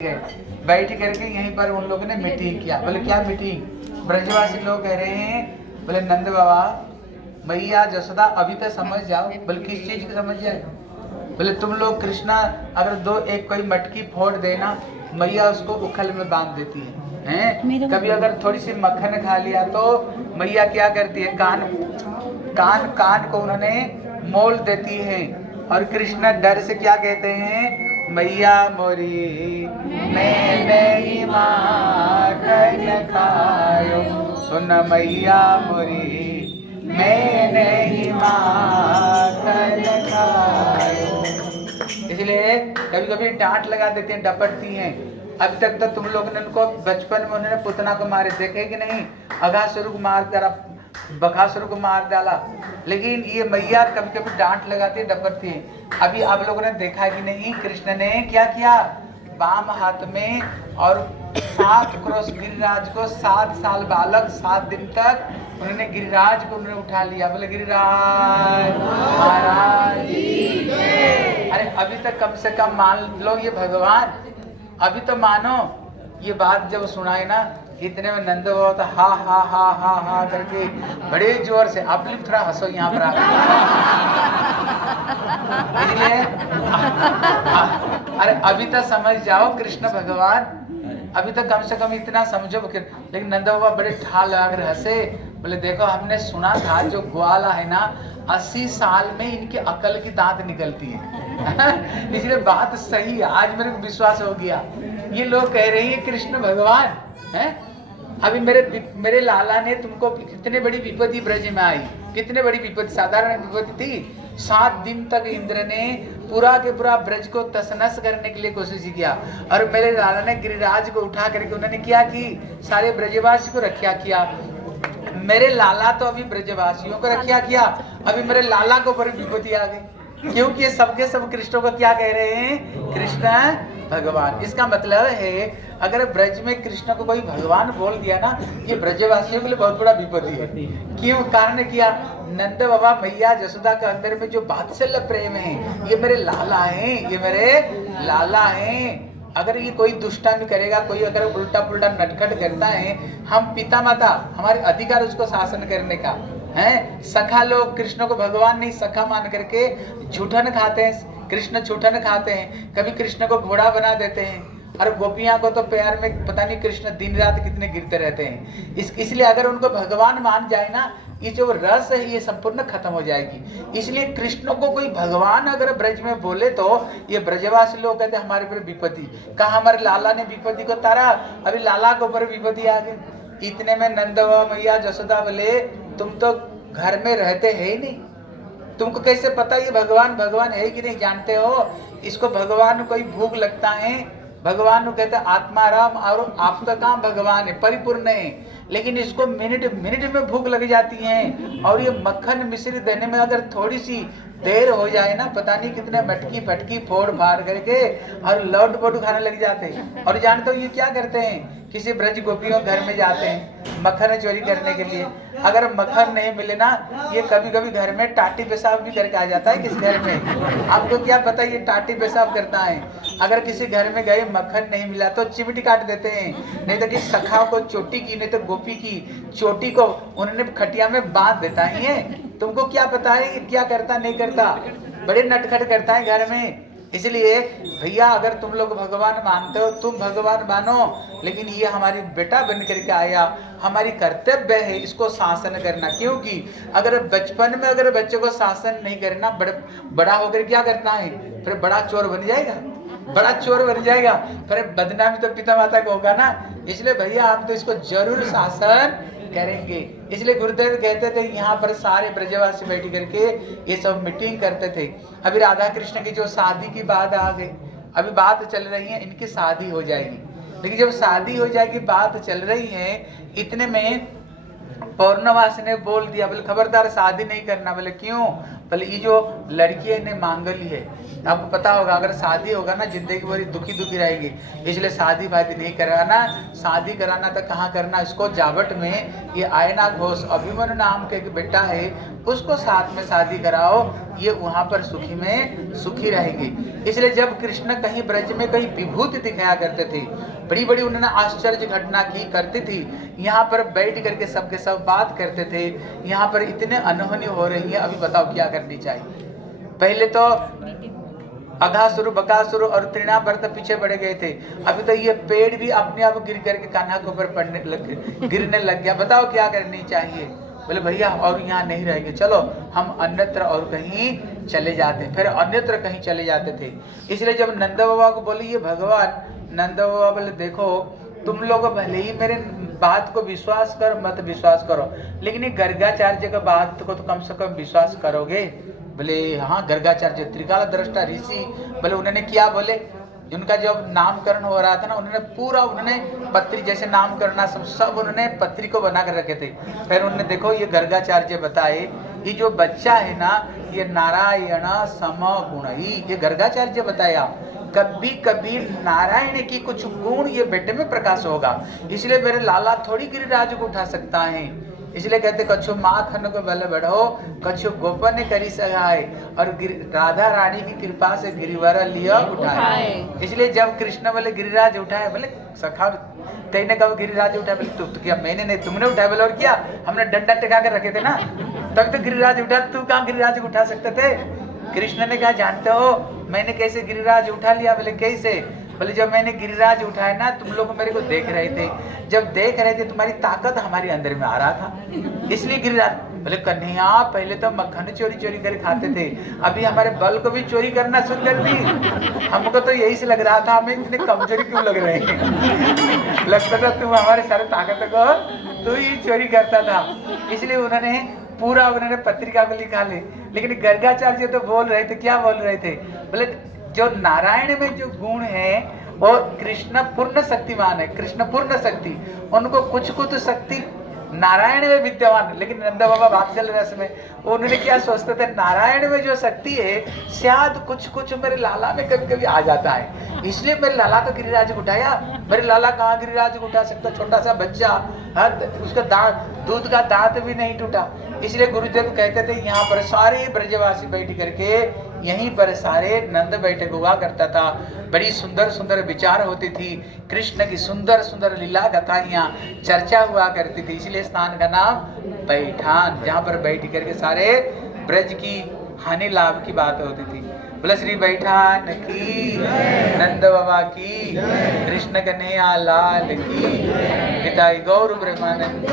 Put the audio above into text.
गए बैठ करके यहीं पर उन लोगों ने मीटिंग किया। बोले क्या मीटिंग? ब्रजवासी लोग कह रहे हैं, बोले नंद बाबा मैया जसोदा अभी तो समझ जाओ। बोले किस चीज की समझ जाए? बोले तुम लोग कृष्णा अगर दो एक कोई मटकी फोड़ देना, मैया उसको उखल में बांध देती हैं। कभी अगर थोड़ी सी मक्खन खा लिया तो मैया क्या करती है, कान कान को उन्होंने मोल देती है। और कृष्ण डर से क्या कहते हैं, मैया मोरी मैं नहीं माखन खायो, सुन मैया मोरी मैं नहीं माखन खायो। इसलिए कभी कभी डांट लगा देते हैं, डपटती हैं। अभी तक तो तुम लोगों ने उनको बचपन में उन्होंने पुतना को मारे देखे कि नहीं? अघासुर को मार डाला, बकासुर को मार डाला। लेकिन ये मैया कभी कभी डांट लगाती है, डपटती है। अभी आप लोगों ने देखा कि नहीं, कृष्ण ने क्या किया, बाम हाथ में और 7 क्रोश गिरिराज को 7 साल बालक 7 दिन तक उन्होंने गिरिराज को उन्होंने उठा लिया। बोले गिरिराज महाराज। अरे अभी तक कम से कम मान लो ये भगवान, अभी तो मानो। ये बात जब सुनाई ना, इतने में नंद बाबा तो हा हा हा हा हा करके बड़े जोर से, आप लोग थोड़ा हंसो यहाँ पर इसलिए अरे अभी तो समझ जाओ कृष्ण भगवान, अभी तो कम से कम इतना समझो। लेकिन नंद बाबा बड़े ठा लगा कर हंसे। बोले देखो हमने सुना था जो ग्वाला है ना 80 साल में इनकी अकल की दांत निकलती है इसलिए बात सही है, आज मेरे को विश्वास हो गया। ये लोग कह रहे हैं कृष्ण भगवान हैं, अभी मेरे लाला ने तुमको कितने बड़ी विपत्ति ब्रज में आई, कितने बड़ी विपत्ति, साधारण विपत्ति थी। 7 दिन तक इंद्र ने पूरा के पूरा ब्रज को तसनस करने के लिए कोशिश किया। और मेरे लाला ने गिरिराज को उठा करके उन्होंने क्या की, सारे ब्रजवासी को रक्षा किया। मेरे लाला तो अभी ब्रजवासियों को रक्षा किया, अभी मेरे लाला को बड़ी विपत्ति आ गई, क्योंकि ये सबके सब कृष्ण को क्या कह रहे हैं, कृष्ण भगवान। इसका मतलब है अगर ब्रज में कृष्ण को कोई भगवान बोल दिया ना, ये ब्रजवासियों के लिए बहुत बड़ा विपत्ति है। क्यों? कारण किया, नंद बाबा मैया जसोदा के अंदर में जो वात्सल्य प्रेम है, ये मेरे लाला हैं, ये मेरे लाला हैं। अगर ये कोई दुष्टामी करेगा, कोई अगर उल्टा पुल्टा नटखट करता है, हम पिता माता हमारे अधिकार उसको शासन करने का है। सखा लोग कृष्ण को भगवान नहीं सखा मान करके झूठन खाते हैं, कृष्ण झूठन खाते हैं। कभी कृष्ण को घोड़ा बना देते हैं, और गोपियां को तो प्यार में पता नहीं कृष्ण दिन रात कितने गिरते रहते हैं। इसलिए अगर उनको भगवान मान जाए ना, ये जो रस है ये संपूर्ण खत्म हो जाएगी। इसलिए कृष्ण को कोई भगवान अगर ब्रज में बोले तो ये ब्रजवासी लोग कहते हैं हमारे पर विपत्ति। कहा हमारे लाला ने विपत्ति को तारा, अभी लाला के ऊपर विपत्ति आ गई। इतने में नंद मैया जसोदा बोले तुम तो घर में रहते है ही नहीं, तुमको कैसे पता ये भगवान भगवान है कि नहीं जानते हो? इसको भगवान कोई भूख लगता है, भगवान को कहते हैं आत्माराम, और आपका काम भगवान है, परिपूर्ण है। लेकिन इसको मिनट मिनट में भूख लग जाती है, और ये मक्खन मिश्री देने में अगर थोड़ी सी देर हो जाए ना, पता नहीं कितने मटकी फटकी फोड़ फाड़ करके और लौट पोट खाने लग जाते हैं। और जानते हो ये क्या करते हैं, किसी ब्रज गोपियों घर में जाते हैं मक्खन चोरी करने के लिए। अगर मक्खन नहीं मिले ना, ये कभी कभी घर में टाटी पेशाब भी करके आ जाता है। किस घर में आपको क्या पता ये टाटी पेशाब करता है? अगर किसी घर में गए मक्खन नहीं मिला तो चिमटी काट देते हैं, नहीं तो कि सखा को चोटी की, नहीं तो गोपी की चोटी को उन्होंने खटिया में बांध देता ही है। तुमको क्या पता है ये क्या करता नहीं करता? बड़े नटखट करता है घर में। इसलिए भैया अगर तुम लोग भगवान मानते हो, तुम भगवान मानो, लेकिन ये हमारी बेटा बन करके आया, हमारी कर्तव्य है इसको शासन करना। क्योंकि अगर बचपन में अगर बच्चे को शासन नहीं करना, बड़ा होकर क्या करना है, फिर बड़ा चोर बन जाएगा, बड़ा चोर बन जाएगा, फिर बदनामी तो पिता माता को होगा ना। इसलिए भैया हम तो इसको जरूर शासन करेंगे। इसलिए गुरुदेव कहते थे यहाँ पर सारे ब्रजवासी बैठ करके ये सब मीटिंग करते थे। अभी राधा कृष्ण की जो शादी की बात आ गई, अभी बात चल रही है इनकी शादी हो जाएगी। लेकिन जब शादी हो जाएगी, बात चल रही है, इतने में पौर्णमासी ने बोल दिया, बोले खबरदार शादी नहीं करना। बोले क्यों? बोले ये जो लड़की है ने मांगली है, आपको पता होगा अगर शादी होगा ना जिंदगी भरी दुखी दुखी रहेगी, इसलिए शादी वादी नहीं कराना। शादी कराना तो कहाँ करना, इसको जावट में ये आयना घोष अभिमन्यु नाम के एक बेटा है उसको साथ में शादी कराओ, ये वहाँ पर सुखी में सुखी रहेगी। इसलिए जब कृष्ण कहीं ब्रज में कहीं विभूति दिखाया करते थे, बड़ी बड़ी उन्होंने आश्चर्य घटना की करती थी, यहाँ पर बैठ करके सबके सब बात करते थे, यहाँ पर इतने अनहोनी हो रही है, अभी बताओ क्या करनी चाहिए। पहले तो अघासुर बकासुर और तृणावर्त पीछे बढ़ गए थे, अभी तो ये पेड़ भी अपने आप गिर करके कान्हा के ऊपर गिरने लग गया। बताओ क्या करनी चाहिए? बोले भैया और यहाँ नहीं रहेंगे, चलो हम अन्यत्र और कहीं चले जाते हैं। फिर अन्यत्र कहीं चले जाते थे। इसलिए जब नंद बाबा को बोले ये भगवान, नंद बाबा बोले देखो तुम लोग भले ही मेरे बात को विश्वास करो मत विश्वास करो, लेकिन ये गर्गाचार्य का बात को तो कम से कम विश्वास करोगे। बोले हाँ, गर्गाचार्य त्रिकाल दृष्टा ऋषि, बोले उन्होंने क्या बोले, उनका जब नामकरण हो रहा था ना, उन्होंने पूरा उन्होंने पत्री जैसे नाम करना सब उन्होंने पत्री को बना कर रखे थे। फिर उन्होंने देखो ये गर्गाचार्य बताए ये जो बच्चा है ना ये नारायण सम गुण ही, ये गर्गाचार्य बताया कभी कभी नारायण की कुछ गुण ये बेटे में प्रकाश होगा, इसलिए मेरे लाला थोड़ी गिरिराज को उठा सकता है। इसलिए कहते कछु माखन को बल बढ़ो कछु गोपन करी सगाए, और राधा रानी की कृपा से गिरिवर लिया उठाए। इसलिए जब कृष्ण बोले गिरिराज उठाए, बोले सखा तेने कब गिरिराज उठाए, बोले तो क्या मैंने नहीं तुमने उठाया, बोले और क्या हमने डंडा टिका कर रखे थे ना तब तो गिरिराज उठा, तू कहाँ गिरिराज उठा सकते थे। कृष्ण ने कहा जानते हो मैंने कैसे गिरिराज उठा लिया, बोले कैसे, बोले जब मैंने गिरिराज उठाया ना तुम लोग मेरे को देख रहे थे, जब देख रहे थे तुम्हारी ताकत हमारे अंदर में आ रहा था इसलिए गिरिराज। बोले कन्हैया पहले तो मक्खन चोरी चोरी कर खाते थे, अभी हमारे बल को भी चोरी करना शुरू कर दी, हमको तो यही से लग रहा था हमें इतने कमजोरी क्यों लग रहे हैं लगता था तुम हमारे सारे ताकत को तू ही चोरी करता था। इसलिए उन्होंने पत्रिका को लिखा ले, लेकिन गर्गाचार्य तो बोल रहे थे, क्या बोल रहे थे, बोले जो नारायण में जो गुण है वो कृष्ण पूर्ण शक्तिमान है, कृष्ण पूर्ण शक्ति, उनको कुछ कुछ शक्ति नारायण में विद्यमान, लेकिन नंद बाबा वात्सल्य रस में उन्होंने क्या सोचते थे नारायण में जो शक्ति है शायद कुछ कुछ मेरे लाला में कभी कभी आ जाता है, इसलिए मेरे लाला का गिरिराज उठाया। मेरे लाला कहाँ गिरिराज उठा सकता, छोटा सा बच्चा, उसका दांत दूध का दांत भी नहीं टूटा। इसलिए गुरुदेव कहते थे यहाँ पर सारे ब्रजवासी बैठ करके यहीं पर सारे नंद बैठक हुआ करता था, बड़ी सुंदर सुंदर विचार होती थी, कृष्ण की सुंदर सुंदर लीला कथाएं चर्चा हुआ करती थी। इसलिए स्थान का नाम बैठान, जहाँ पर बैठ करके सारे ब्रज की हानि लाभ की बात होती थी। बोले श्री बैठान की, नंद बाबा की, कृष्ण कन्हैया लाल की, पिता गौर ब्रह्मानंद।